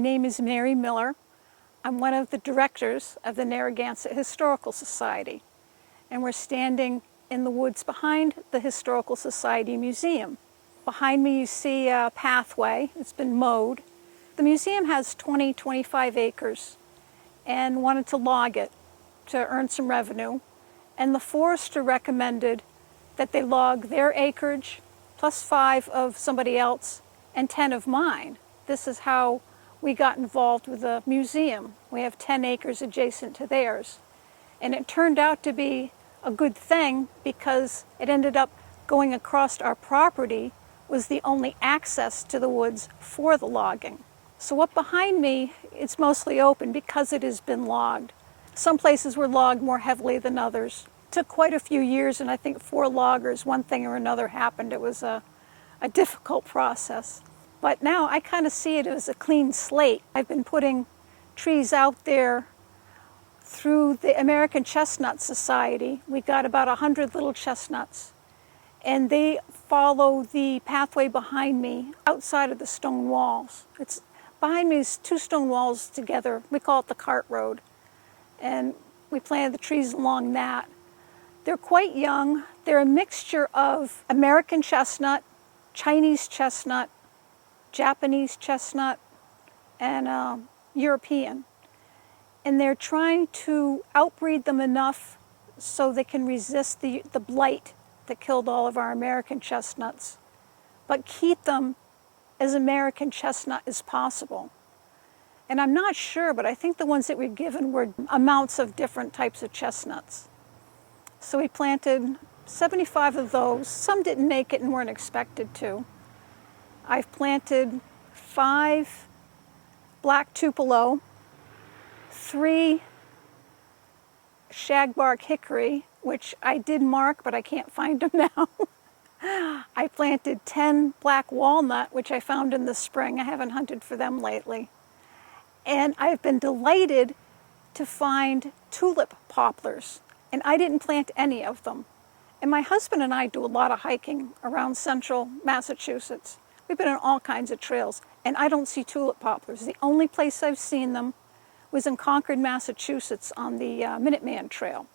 My name is Mary Miller. I'm one of the directors of the Narragansett Historical Society, and we're standing in the woods behind the Historical Society Museum. Behind me you see a pathway. It's been mowed. The museum has 25 acres and wanted to log it to earn some revenue, and the forester recommended that they log their acreage plus 5 of somebody else and 10 of mine. This is how we got involved with the museum. We have 10 acres adjacent to theirs. And it turned out to be a good thing because it ended up going across our property was the only access to the woods for the logging. So up behind me, it's mostly open because it has been logged. Some places were logged more heavily than others. It took quite a few years, and I think 4 loggers, one thing or another happened. It was a difficult process. But now I kind of see it as a clean slate. I've been putting trees out there through the American Chestnut Society. We got about 100 little chestnuts, and they follow the pathway behind me outside of the stone walls. It's behind me is 2 stone walls together. We call it the cart road, and we planted the trees along that. They're quite young. They're a mixture of American chestnut, Chinese chestnut, Japanese chestnut, and European. And they're trying to outbreed them enough so they can resist the blight that killed all of our American chestnuts, but keep them as American chestnut as possible. And I'm not sure, but I think the ones that we're given were amounts of different types of chestnuts. So we planted 75 of those. Some didn't make it and weren't expected to. I've planted 5 black tupelo, 3 shagbark hickory, which I did mark, but I can't find them now. I planted 10 black walnut, which I found in the spring. I haven't hunted for them lately. And I've been delighted to find tulip poplars, and I didn't plant any of them. And my husband and I do a lot of hiking around central Massachusetts. We've been on all kinds of trails, and I don't see tulip poplars. The only place I've seen them was in Concord, Massachusetts on the Minuteman Trail.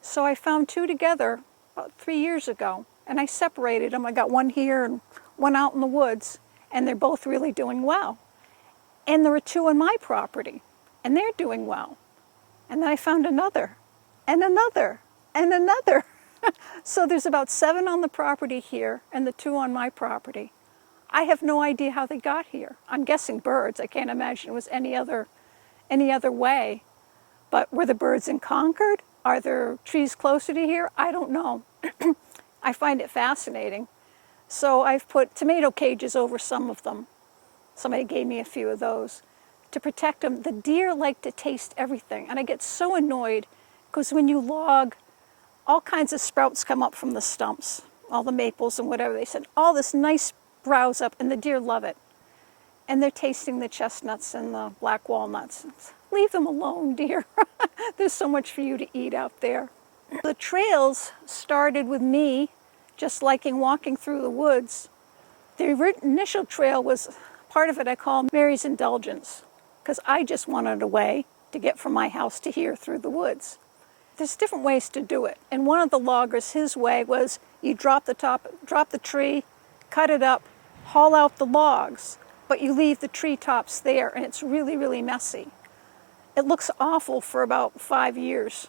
So I found 2 together about 3 years ago, and I separated them. I got one here and one out in the woods, and they're both really doing well. And there were 2 on my property, and they're doing well. And then I found another, and another, and another. So there's about 7 on the property here, and the 2 on my property. I have no idea how they got here. I'm guessing birds. I can't imagine it was any other way. But were the birds in Concord? Are there trees closer to here? I don't know. I find it fascinating. So I've put tomato cages over some of them. Somebody gave me a few of those to protect them. The deer like to taste everything, and I get so annoyed because when you log, all kinds of sprouts come up from the stumps, all the maples and whatever. They said all this nice browse up, and the deer love it. And they're tasting the chestnuts and the black walnuts. Leave them alone, dear. There's so much for you to eat out there. The trails started with me just liking walking through the woods. The initial trail was part of it I call Mary's Indulgence, because I just wanted a way to get from my house to here through the woods. There's different ways to do it. And one of the loggers, his way was you drop the tree, cut it up, haul out the logs, but you leave the tree tops there, and it's really, really messy. It looks awful for about 5 years,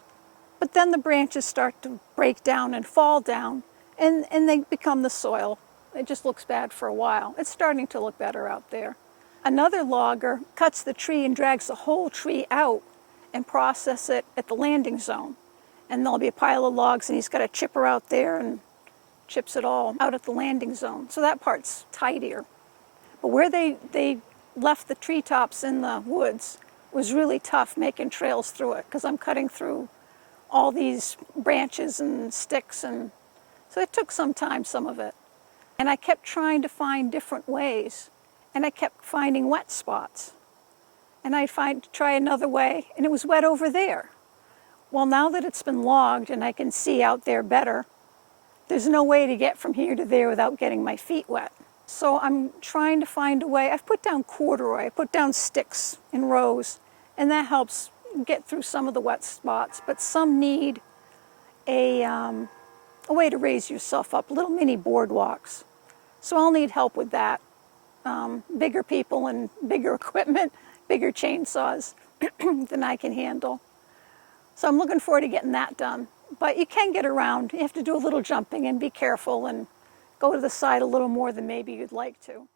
but then the branches start to break down and fall down, and they become the soil. It just looks bad for a while. It's starting to look better out there. Another logger cuts the tree and drags the whole tree out and process it at the landing zone. And there'll be a pile of logs, and he's got a chipper out there and chips it all out at the landing zone. So that part's tidier. But where they left the treetops in the woods was really tough making trails through it, because I'm cutting through all these branches and sticks, and so it took some time, some of it. And I kept trying to find different ways, and I kept finding wet spots. And I'd try another way, and it was wet over there. Well, now that it's been logged and I can see out there better, there's no way to get from here to there without getting my feet wet. So I'm trying to find a way. I've put down corduroy, I put down sticks in rows, and that helps get through some of the wet spots. But some need a way to raise yourself up, little mini boardwalks. So I'll need help with that. Bigger people and bigger equipment, bigger chainsaws than I can handle. So I'm looking forward to getting that done. But you can get around. You have to do a little jumping and be careful and go to the side a little more than maybe you'd like to.